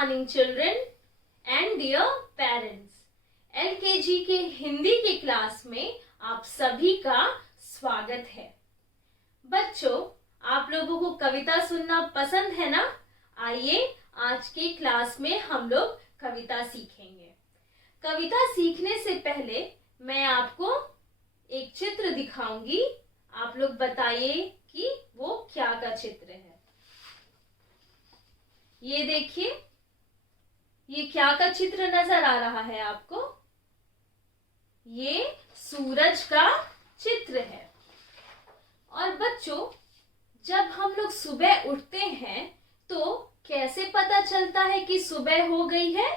morning children and dear parents. LKG के हिंदी की class में आप सभी का स्वागत है। बच्चों, आप लोगों को कविता सुनना पसंद है ना? आइए आज की क्लास में हम लोग कविता सीखेंगे। कविता सीखने से पहले मैं आपको एक चित्र दिखाऊंगी। आप लोग बताइए कि वो क्या का चित्र है। ये देखिए, ये क्या का चित्र नजर आ रहा है आपको? ये सूरज का चित्र है। और बच्चों, जब हम लोग सुबह उठते हैं तो कैसे पता चलता है कि सुबह हो गई है?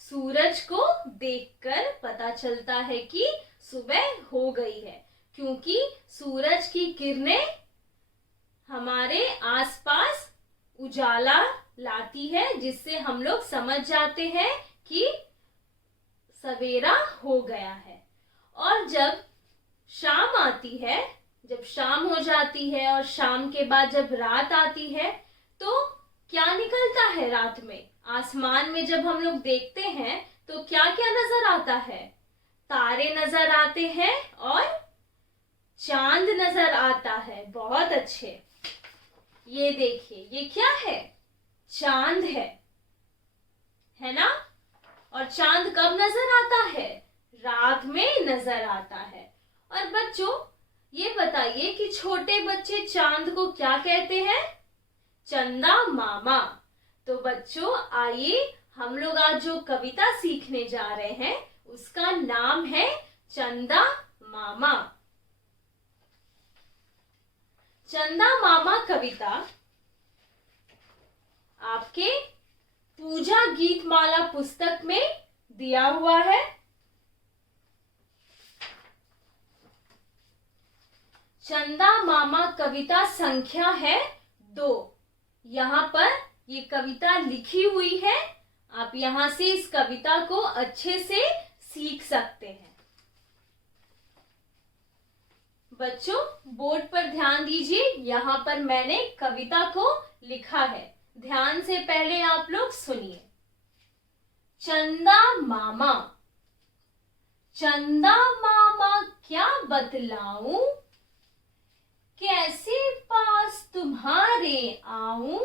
सूरज को देखकर पता चलता है कि सुबह हो गई है, क्योंकि सूरज की किरणें हमारे आसपास उजाला लाती है, जिससे हम लोग समझ जाते हैं कि सवेरा हो गया है। और जब शाम आती है, जब शाम हो जाती है और शाम के बाद जब रात आती है, तो क्या निकलता है रात में? आसमान में जब हम लोग देखते हैं तो क्या क्या नजर आता है? तारे नजर आते हैं और चांद नजर आता है। बहुत अच्छे। ये देखिए, ये क्या है? चांद है ना? और चांद कब नजर आता है? रात में नजर आता है। और बच्चों, ये बताइए कि छोटे बच्चे चांद को क्या कहते हैं? चंदा मामा। तो बच्चों, आइए हम लोग आज जो कविता सीखने जा रहे हैं उसका नाम है चंदा मामा। चंदा मामा कविता आपके पूजा गीतमाला पुस्तक में दिया हुआ है। चंदा मामा कविता संख्या है 2। यहाँ पर ये कविता लिखी हुई है। आप यहाँ से इस कविता को अच्छे से सीख सकते हैं। बच्चों, बोर्ड पर ध्यान दीजिए। यहाँ पर मैंने कविता को लिखा है। ध्यान से पहले आप लोग सुनिए। चंदा मामा, चंदा मामा क्या बतलाऊं, कैसे पास तुम्हारे आऊं,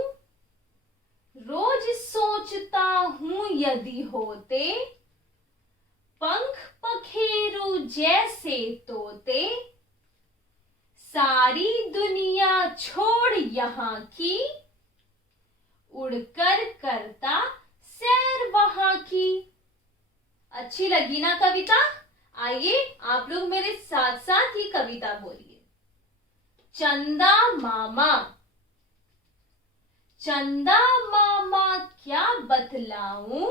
रोज सोचता हूं यदि होते पंख पखेरु जैसे तोते, सारी दुनिया छोड़ यहाँ की, उड़कर करता सैर वहां की। अच्छी लगी ना कविता? आइए आप लोग मेरे साथ साथ ही कविता बोलिए। चंदा मामा, चंदा मामा क्या बतलाऊं,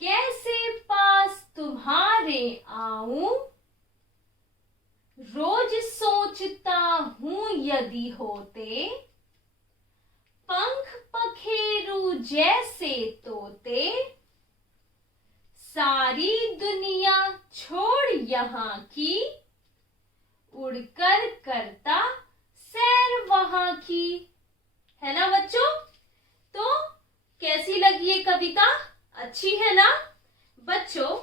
कैसे पास तुम्हारे आऊं, रोज सोचता हूं यदि होते पंख पखेरु जैसे तोते, सारी दुनिया छोड़ यहाँ की, उड़कर करता सैर वहां की। है ना बच्चों? तो कैसी लगी ये कविता? अच्छी है ना? बच्चों,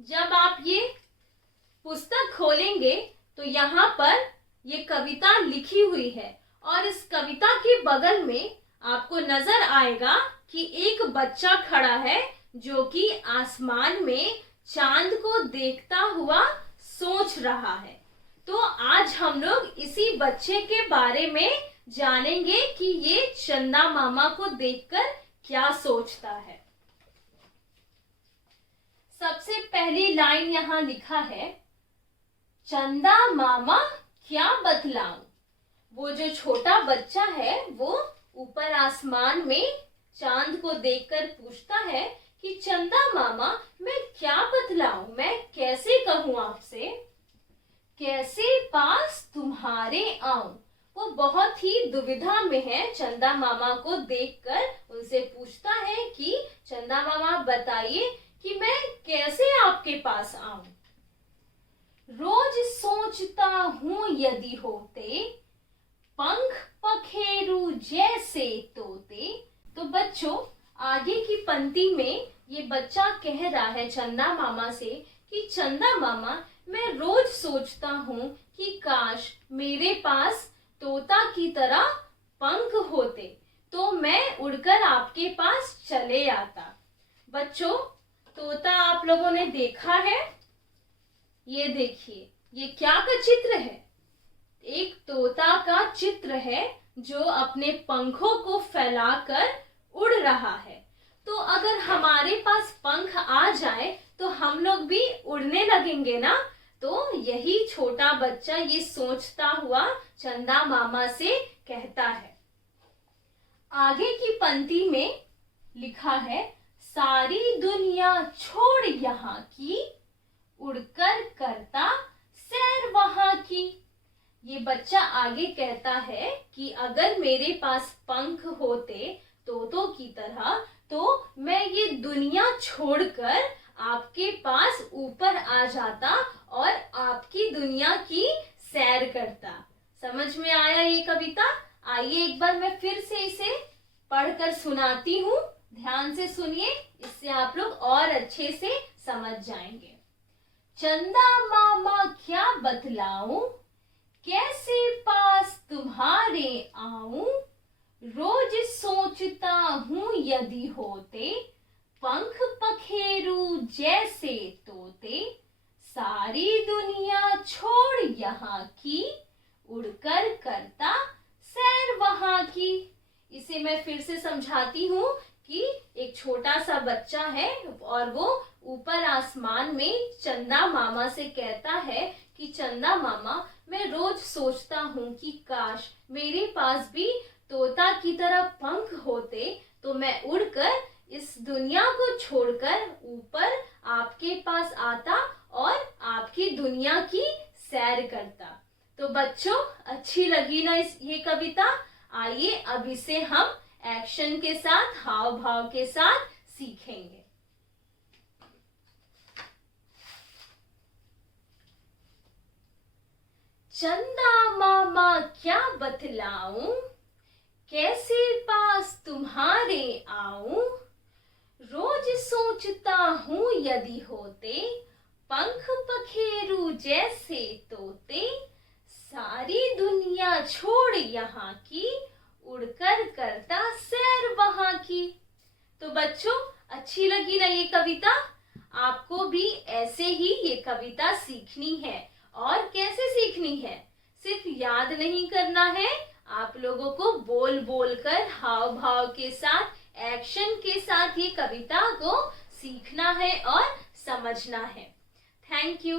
जब आप ये पुस्तक खोलेंगे तो यहाँ पर ये कविता लिखी हुई है और इस कविता के बगल में आपको नजर आएगा कि एक बच्चा खड़ा है जो कि आसमान में चांद को देखता हुआ सोच रहा है। तो आज हम लोग इसी बच्चे के बारे में जानेंगे कि ये चंदा मामा को देखकर क्या सोचता है। सबसे पहली लाइन यहाँ लिखा है, चंदा मामा क्या बतलाऊं। वो जो छोटा बच्चा है वो ऊपर आसमान में चांद को देखकर पूछता है कि चंदा मामा मैं क्या बतलाऊं, मैं कैसे कहूं आपसे, कैसे पास तुम्हारे आऊं। वो बहुत ही दुविधा में है। चंदा मामा को देखकर उनसे पूछता है कि चंदा मामा बताइए कि मैं कैसे आपके पास आऊं। रोज सोचता हूं यदि होते पंख पखेरु जैसे तोते। तो तो बच्चों आगे की पंक्ति में ये बच्चा कह रहा है चंदा मामा से कि चंदा मामा, मैं रोज सोचता हूँ कि काश मेरे पास तोता की तरह पंख होते तो मैं उड़कर आपके पास चले आता। बच्चों तोता आप लोगों ने देखा है? ये देखिए, ये क्या का चित्र है? एक तोता का चित्र है जो अपने पंखों को फैलाकर उड़ रहा है। तो अगर हमारे पास पंख आ जाए तो हम लोग भी उड़ने लगेंगे ना। तो यही छोटा बच्चा ये सोचता हुआ चंदा मामा से कहता है। आगे की पंक्ति में लिखा है, सारी दुनिया छोड़ यहाँ की, उड़कर करता सैर वहां की। ये बच्चा आगे कहता है कि अगर मेरे पास पंख होते तोतों की तरह तो मैं ये दुनिया छोड़कर आपके पास ऊपर आ जाता और आपकी दुनिया की सैर करता। समझ में आया ये कविता? आइए एक बार मैं फिर से इसे पढ़कर सुनाती हूँ। ध्यान से सुनिए, इससे आप लोग और अच्छे से समझ जाएंगे। चंदा मामा क्या बतलाऊं, कैसे पास तुम्हारे आऊं, रोज सोचता हूँ यदि होते पंख पखेरू जैसे तोते, सारी दुनिया छोड़ यहाँ की, उड़कर करता सैर वहां की। इसे मैं फिर से समझाती हूँ कि एक छोटा सा बच्चा है और वो ऊपर आसमान में चंदा मामा से कहता है कि चंदा मामा, मैं रोज सोचता हूँ कि काश मेरे पास भी तोता की तरह पंख होते तो मैं उड़कर इस दुनिया को छोड़कर ऊपर आपके पास आता और आपकी दुनिया की सैर करता। तो बच्चों अच्छी लगी ना ये कविता? आइए अब इसे हम एक्शन के साथ, हाव भाव के साथ सीखेंगे। चंदा मामा क्या बतलाऊं, कैसे पास तुम्हारे आऊं, रोज सोचता हूँ यदि होते पंख पखेरू जैसे तोते, सारी दुनिया छोड़ यहाँ की, उड़कर करता सैर वहां की। तो बच्चों अच्छी लगी ना ये कविता? आपको भी ऐसे ही ये कविता सीखनी है। और कैसे सीखनी है? सिर्फ याद नहीं करना है, आप लोगों को बोल बोल कर हाव भाव के साथ, एक्शन के साथ ये कविता को सीखना है और समझना है। Thank you.